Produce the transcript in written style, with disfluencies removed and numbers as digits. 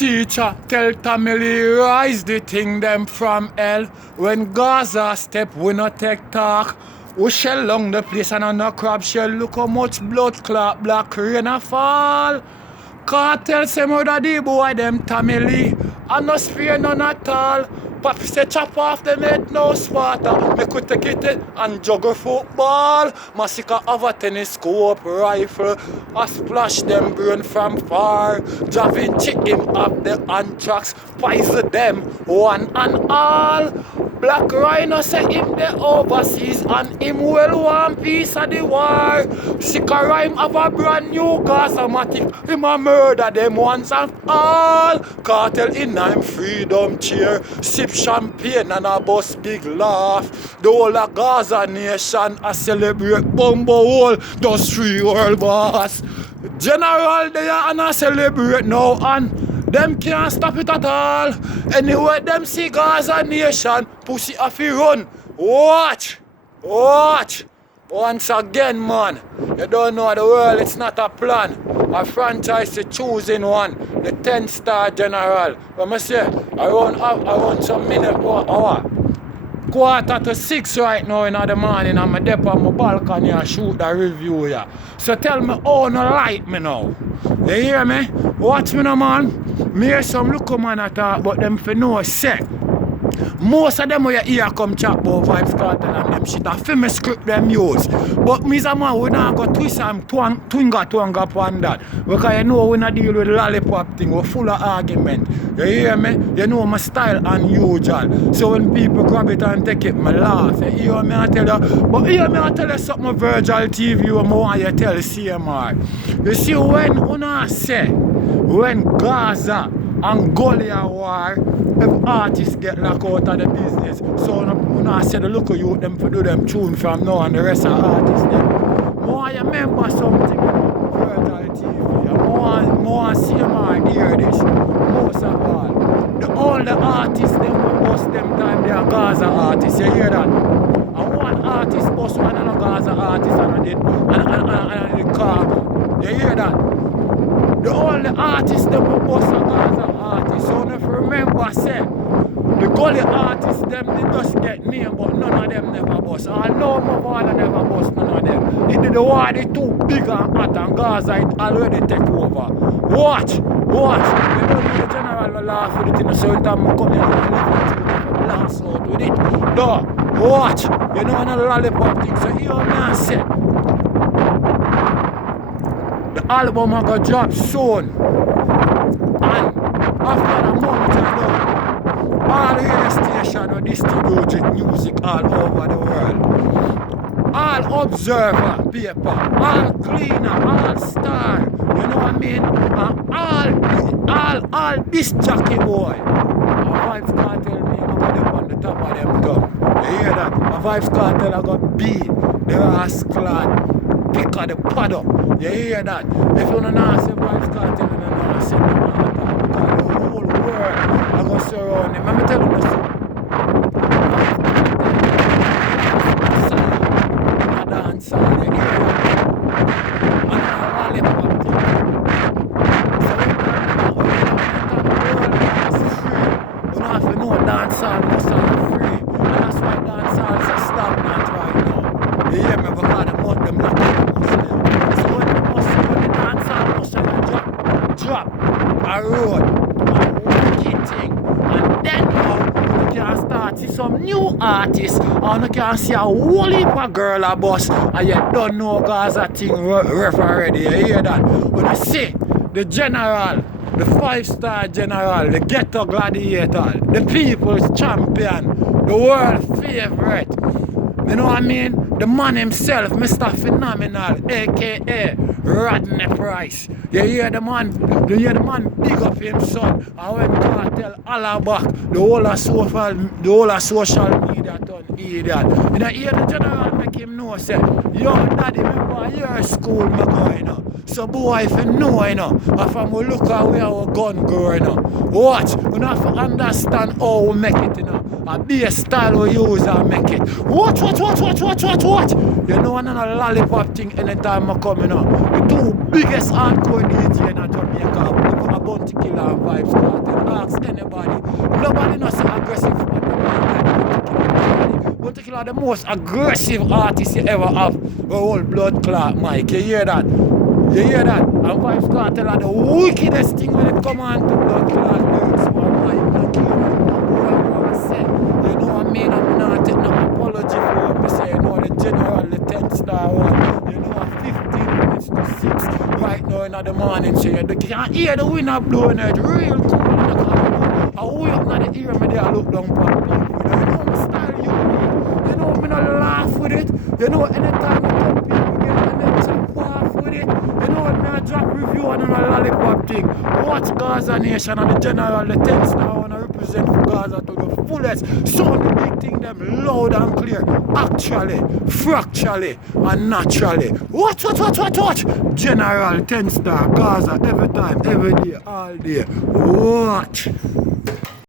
Teacher, tell Tamili rise the thing them from hell. When Gaza step, we not take talk. We shell long the place and on the crab shell. Look how much blood clot black rain a fall. Kartel say mother the boy them Tamili. And no spare none at all. Papi say chop off them head no Sparta. Me could take it and juggle football. Massacre have a tennis scope rifle. I splash them brain from far. Javin chick him up the anthrax. Poison them one and all. Black Rhino say him the overseas and him well want peace of the war. Sika rhyme have a brand new Gaza matic. Him a murder them once and all. Kartel in him freedom cheer. Sip champagne and a bust big laugh. The whole of Gaza nation a celebrate Bumbo hole. Those 3 world boss. General they are and a celebrate now and them can't stop it at all. Anyway, them see Gaza nation, pussy have to run. Watch! Watch! Once again, man, you don't know the world, it's not a plan. A franchise to choosing one, the 10-star general. What I say, around some minute per hour. 5:45 right now in the morning, I'm a dep on my balcony and shoot the review here. So tell me how no like me now. You hear me? Watch me now, man. Me hear some local man at talk, but them for no say. Most of them where you hear come chat about vybz kartel and them shit, I feel me script them use. But me as a man, we not go twist and twanga upon that. Because you know we not deal with lollipop thing, we're full of argument. You hear me? You know my style unusual. So when people grab it and take it, me laugh. You hear me I tell you? But hear me I tell you something Virgil TV what I want you tell CMR. You see when I say, when Gaza and Goliath war, if artists get locked out of the business, so when I say the local youth them for do them tune from now and the rest of artists them. More you remember something about Virgil TV. More CMR hear this. Most of all the artists them will bust them time they are Gaza artists, you hear that? And one artist bust one and a Gaza artist and the cargo. You hear that? All the artists them will bust a Gaza artist. So if you remember say the gully artists them they just get name but none of them never bust. I know my father never bust none of them. It did the war they too big and hot and Gaza it already take over. Watch! You don't know the general will laugh with it in a certain time I come here and blast out with it. No, watch! You know another lollipop thing, so you know what I say. The album I got drop soon. And after the month all the radio stations will distribute music all over the world. All Observer paper, all Cleaner, all Star, you know what I mean? All this jockey boy. My vybz kartel me, I got them on the top of them tongue. You hear that? My vybz kartel I got B, the rascal, pick of the paddock. You hear that? If you don't know say vybz kartel, you don't know say the man because the whole world I go surround him. Let me tell you something. Dance all the area. And all the pop thing. So we don't have to know dancehall must be free. And that's why dancehall is stagnant right now. You hear me? Because the mud them lock up the muscle. So when the dancehall must drop a road and walking thing. And then now you can start see some new artists and you can see a whole heap of girl a bus and you don't know Gaza thing rough already. You hear that? When you see the general, the 5-star general, the ghetto gladiator, the people's champion, the world favorite. You know what I mean? The man himself, Mr. Phenomenal, aka Rodney Price. You hear the man big up him son. And when Kartel all back, the whole of social media turn idiot. You know, hear the general make him know say, yo daddy, remember your school me go, you know. So boy if you know, you know, and from we look at where our gun go, you know. Watch, we have to understand how we make it, you know. And be a style we use and make it. Watch. You know another lollipop thing anytime I come, you know. The 2 biggest hardcore DJ in Jamaica Bounty Killer and Vybz Kartel. Ask anybody. Nobody knows so aggressive for the man. Bounty Killer the most aggressive artist you ever have. A whole blood clot, Mike. You hear that? You hear that? And Vybz Kartel are the wickedest thing when it come on to blood clot lyrics. Mike, not you. What I said. You know what I mean? I'm not taking no apology for what I say. You know the general, the 10-star one. You know 15 minutes to 6 right now in the morning. So you can't hear the wind blowing it real cool in the car. I wake up in the ear and I look down for people. You know my style you need. You know me not laugh with it. You know anytime I come people get and then chop off with it. You know when I drop review on a lollipop thing. Watch Gaza Nation and the general, the 10-star one I represent for Gaza to the fullest. Sound the big thing them loud and clear. Actually, fracturally and naturally. Watch. General 10-star Gaza every time, every day, all day. Watch.